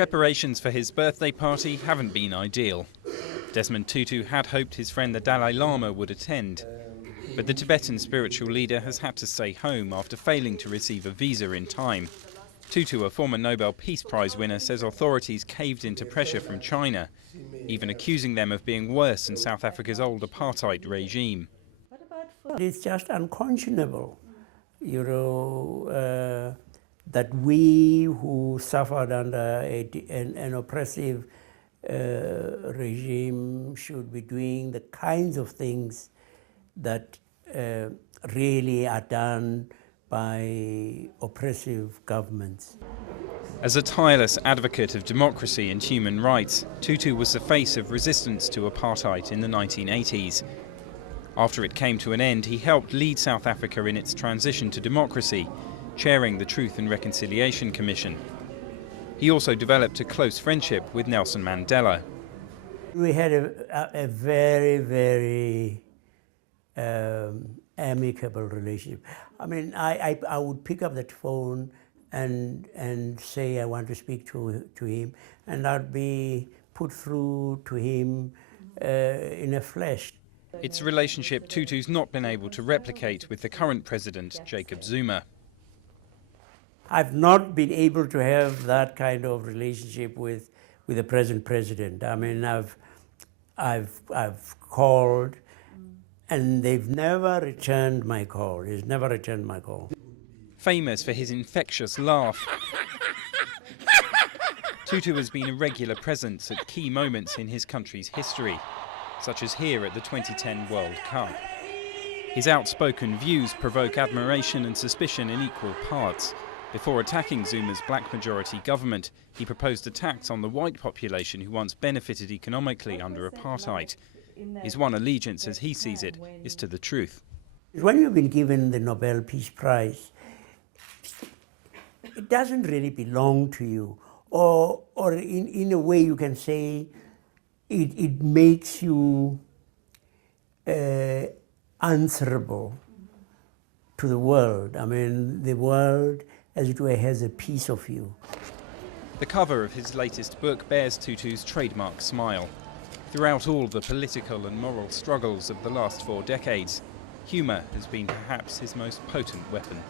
Preparations for his birthday party haven't been ideal. Desmond Tutu had hoped his friend the Dalai Lama would attend, but the Tibetan spiritual leader has had to stay home after failing to receive a visa in time. Tutu, a former Nobel Peace Prize winner, says authorities caved into pressure from China, even accusing them of being worse than South Africa's old apartheid regime. It's just unconscionable, that we who suffered under an oppressive regime should be doing the kinds of things that really are done by oppressive governments. As a tireless advocate of democracy and human rights, Tutu was the face of resistance to apartheid in the 1980s. After it came to an end, he helped lead South Africa in its transition to democracy, chairing the Truth and Reconciliation Commission. He also developed a close friendship with Nelson Mandela. We had a very, very amicable relationship. I mean, I would pick up that phone and say I want to speak to him, and I'd be put through to him in a flash. It's a relationship Tutu's not been able to replicate with the current president, Jacob Zuma. I've not been able to have that kind of relationship with the present president. I mean, I've called, and they've never returned my call. He's never returned my call. Famous for his infectious laugh, Tutu has been a regular presence at key moments in his country's history, such as here at the 2010 World Cup. His outspoken views provoke admiration and suspicion in equal parts. Before attacking Zuma's black-majority government, he proposed a tax on the white population who once benefited economically under apartheid. His one allegiance, as he sees it, is to the truth. When you've been given the Nobel Peace Prize, it doesn't really belong to you, or in a way you can say it makes you answerable to the world. I mean, the world, as it were, has a piece of you. The cover of his latest book bears Tutu's trademark smile. Throughout all the political and moral struggles of the last 4 decades, humour has been perhaps his most potent weapon.